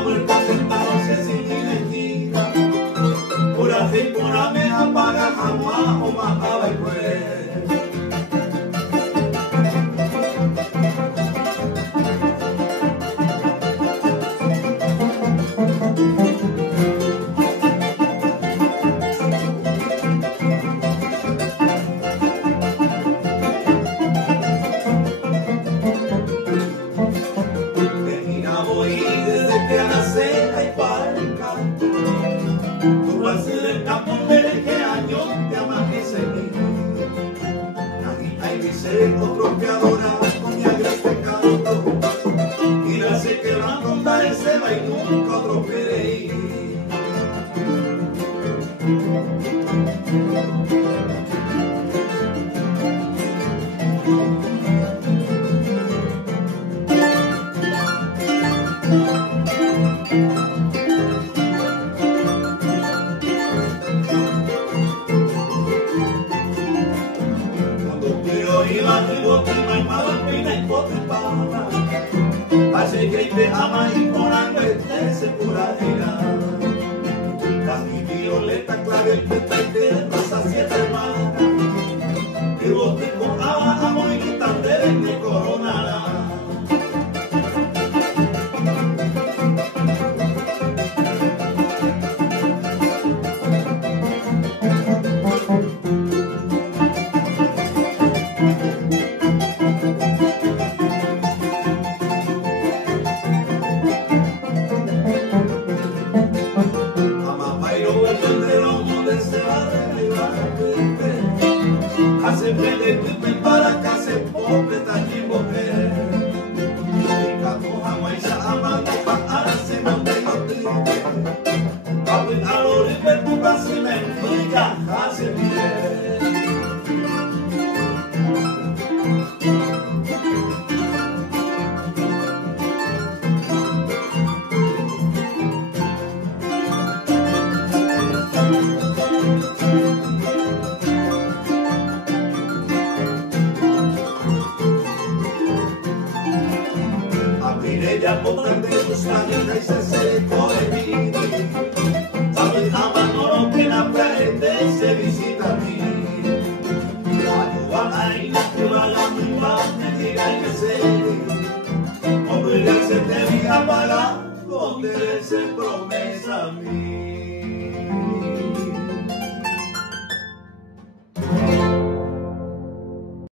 la muerte atenta, no sé si ni mentira. Pura fe, pura me apaga jamás o mataba el juez. Otro que adora con mi agreste canto, mira se quebrando onda ese va y nunca otro pereí. Hace que te ama y por hambre se pura ira. Casi violeta, clave, peta y tierra, siete hermanas. Que vos te con amo y quitanderes te coronará. Hace pele pipe para que se pobre tañi mujer. Y catoja muestra amando para hacer monte y tripe. Papi a lo libre tu casi me explica, hace bien. Ella pongan de tus manos y se secó de mí. Sabes, abandono que la frente se visita a mí. Ayuda a ir a tu la misma, me diga y me sé. Hombre, ya se te vi apagar, donde se promesa a mí.